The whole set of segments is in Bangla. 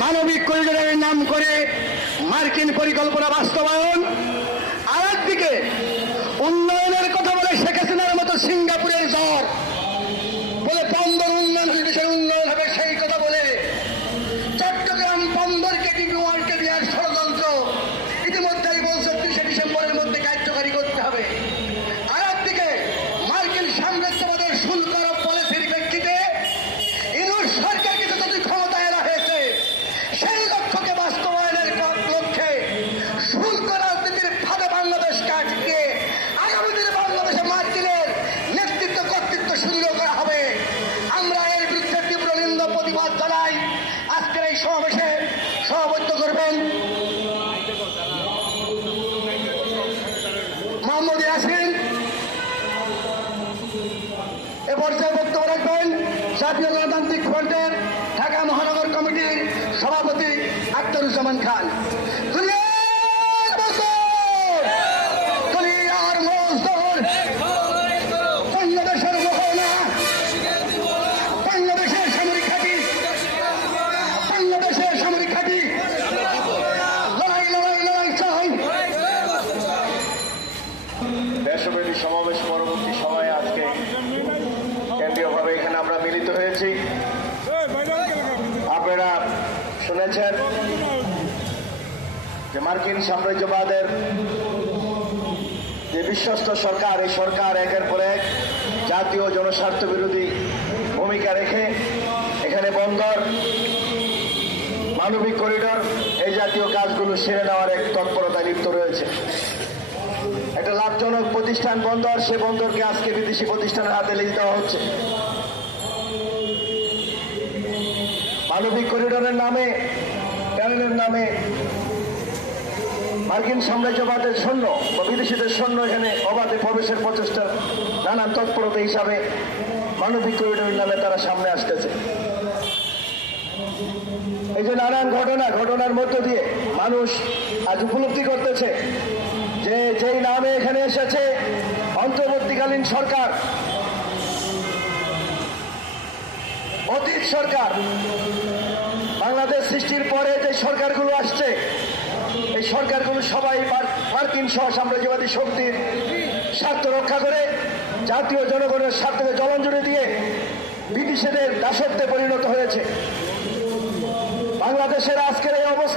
মানবিক করিডোরের নাম করে মার্কিন পরিকল্পনা বাস্তবায়ন। আর একদিকে উন্নয়নের কথা বলে শেখ হাসিনার মতো সিঙ্গাপুরের জ্বর। সমাবেশে সভাপত্য করবেন মোহাম্মদ ইয়াসিন। এ পর্যায়ে বক্তব্য রাখবেন জাতীয় গণতান্ত্রিক ফ্রন্টের ঢাকা মহানগর কমিটির সভাপতি আক্তারুজ্জামান খান। শুনেছেন যে মার্কিন সাম্রাজ্যবাদের যে বিশ্বস্ত সরকার, এই সরকার একের পর এক জাতীয় জনস্বার্থ বিরোধী ভূমিকা রেখে এখানে বন্দর, মানবিক করিডোর, এই জাতীয় কাজগুলো সেরে নেওয়ার এক তৎপরতা লিপ্ত রয়েছে। একটা লাভজনক প্রতিষ্ঠান বন্দর, সে বন্দরকে আজকে বিদেশি প্রতিষ্ঠানের হাতে লিখে দেওয়া হচ্ছে। মানবিক করিডোরের নামে ট্যানেলের নামে মার্কিন সাম্রাজ্যবাদের সৈন্য বা বিদেশিদের সৈন্য এখানে অবাধে প্রবেশের প্রচেষ্টা, নানান তৎপরতা হিসাবে মানবিক করিডোরের নামে তারা সামনে আসতেছে। এই যে নানান ঘটনা, ঘটনার মধ্য দিয়ে মানুষ আজ উপলব্ধি করতেছে যে যেই নামে এখানে এসেছে অন্তর্বর্তীকালীন সরকার অতীত সরকার বাংলাদেশ সৃষ্টির পরে যে সরকারগুলো আসছে, এই সরকারগুলো সবাই মার- মার্কিন সহ সাম্রাজ্যবাদী শক্তির স্বার্থ রক্ষা করে, জাতীয় জনগণের স্বার্থকে জলাঞ্জলি দিয়ে ব্রিটিশেদের দাসত্বে পরিণত হয়েছে। বাংলাদেশের আজকের এই অবস্থা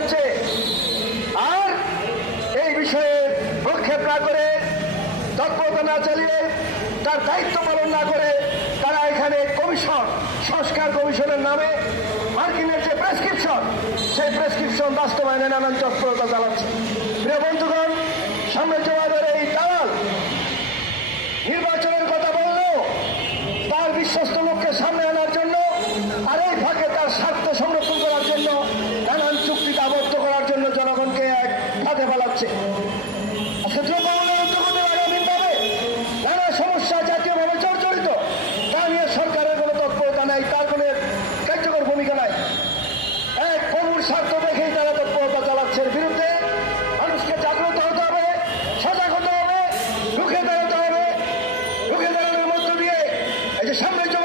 হচ্ছে আর এই বিষয়ে প্রক্ষেপ না করে, তৎপরতা না চালিয়ে তার দায়িত্ব পালন না করে তারা এখানে কমিশন, সংস্কার কমিশনের নামে মার্কিনের যে প্রেসক্রিপশন, সেই প্রেসক্রিপশন বাস্তবায়নে নানান তৎপরতা চালাচ্ছে। প্রিয় বন্ধুগণ, সাম্রাজ্যবাদের এই দালাল নির্বাচনের কথা বললেও তার বিশ্বস্ত লোককে সামনে আনার জন্য আর এই ফাঁকে তার স্বার্থ সংরক্ষণ যে সামনে